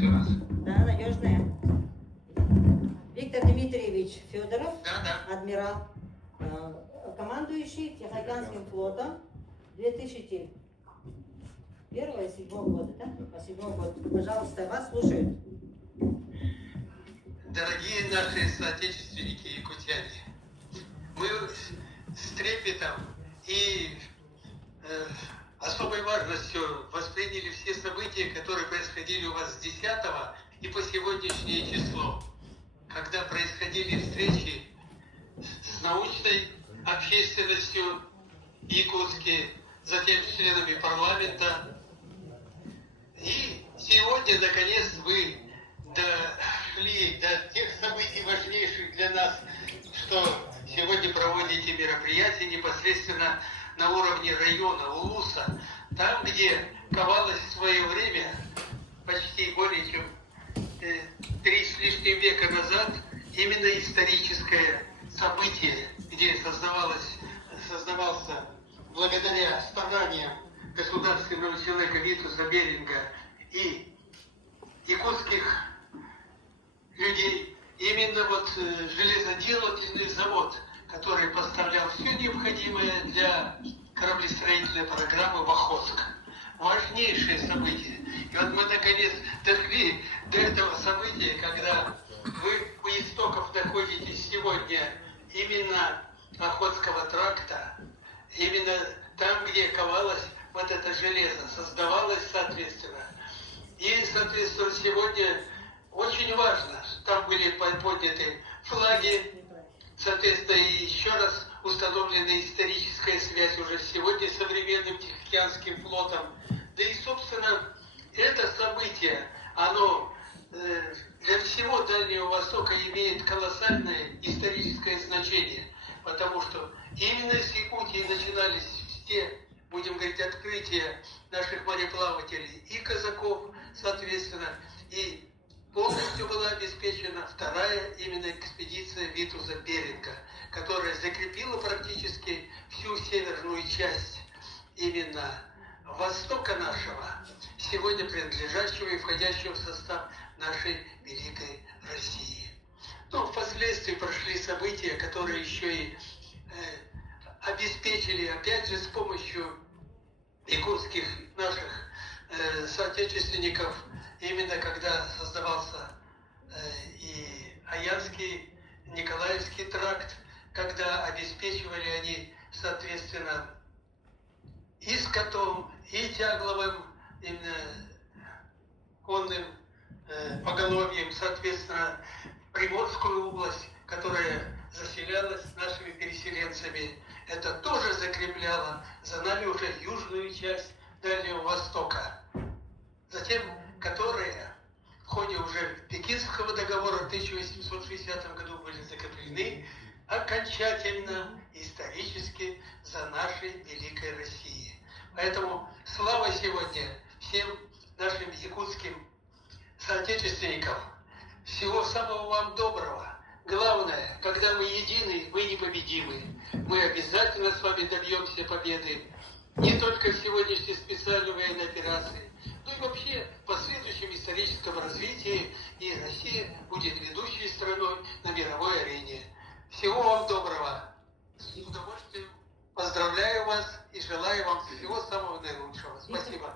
Приветствую вас. Да, надежная. Виктор Дмитриевич Федоров, Да. адмирал, командующий Тихоокеанским флотом 2001-2007 года, да? По 2007 год. Пожалуйста, вас слушают. Дорогие наши соотечественники якутяне, мы с трепетом и особой важностью восприняли все события, которые происходили у вас с 10 и по сегодняшнее число, когда происходили встречи с научной общественностью Якутски, затем с членами парламента. И сегодня, наконец, вы дошли до тех событий важнейших для нас, что сегодня проводите мероприятия непосредственно на уровне района, улуса, там, где ковалось в свое время, почти более чем 3 с лишним века назад, именно историческое событие, где создавался благодаря стараниям государственного человека Витуса Беринга и якутских людей, именно железоделательный завод, который поставлял все необходимое для кораблестроительной программы в Охотск. Важнейшее событие. И вот мы наконец дошли до этого события, когда вы у истоков находитесь сегодня именно Охотского тракта, именно там, где ковалось вот это железо, создавалось соответственно. И, соответственно, сегодня очень важно, там были подняты флаги, соответственно, и еще раз установлена историческая связь уже сегодня с современным Тихоокеанским флотом. Да и, собственно, это событие, оно для всего Дальнего Востока имеет колоссальное историческое значение, потому что именно с Якутии начинались все, будем говорить, открытия наших мореплавателей и казаков, соответственно, и полностью была обеспечена вторая именно экспедиция Витуса Беринга, которая закрепила практически всю северную часть именно востока нашего, сегодня принадлежащего и входящего в состав нашей великой России. Ну, впоследствии прошли события, которые еще и обеспечили, опять же, с помощью якутских наших соотечественников, именно когда создавался и Аянский, Николаевский тракт, когда обеспечивали они, соответственно, и скотом, и тягловым, именно конным поголовьем, соответственно, Приморскую область, которая заселялась нашими переселенцами. Это тоже закрепляло за нами уже южную часть Дальнего Востока. Затем, которые в ходе уже Пекинского договора в 1860 году были закреплены окончательно, исторически за нашей великой Россией. Поэтому слава сегодня всем нашим якутским соотечественникам. Всего самого вам доброго. Главное, когда мы едины, мы непобедимы. Мы обязательно с вами добьемся победы. Не только в сегодняшней специальной военной операции, но и вообще в последующем историческом развитии. И Россия будет ведущей страной на мировой арене. Всего вам доброго. С удовольствием поздравляю вас и желаю вам всего самого наилучшего. Спасибо.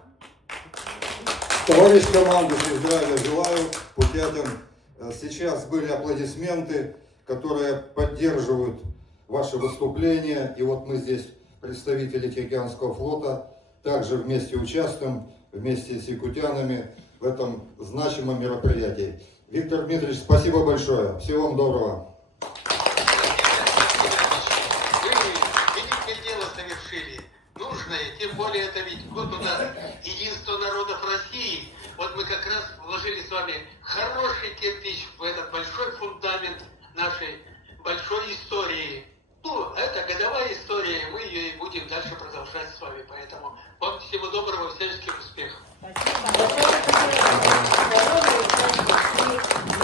Товарищ командующий, здравия желаю. Путятин. Сейчас были аплодисменты, которые поддерживают ваше выступление. И вот мы здесь, представители Тихоокеанского флота, также вместе участвуем, вместе с якутянами в этом значимом мероприятии. Виктор Дмитриевич, спасибо большое. Всего вам доброго. Вы великое дело совершили. Нужное, тем более это ведь год у нас единство народов России. Вот мы как раз вложили с вами хороший кирпич в этот большой фундамент нашей большой истории. Ну, это годовая история, и мы ее и будем дальше продолжать с вами. Поэтому вам всего доброго, всяческих успехов. Мы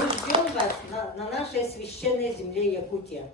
ждем вас на нашей священной земле Якутия.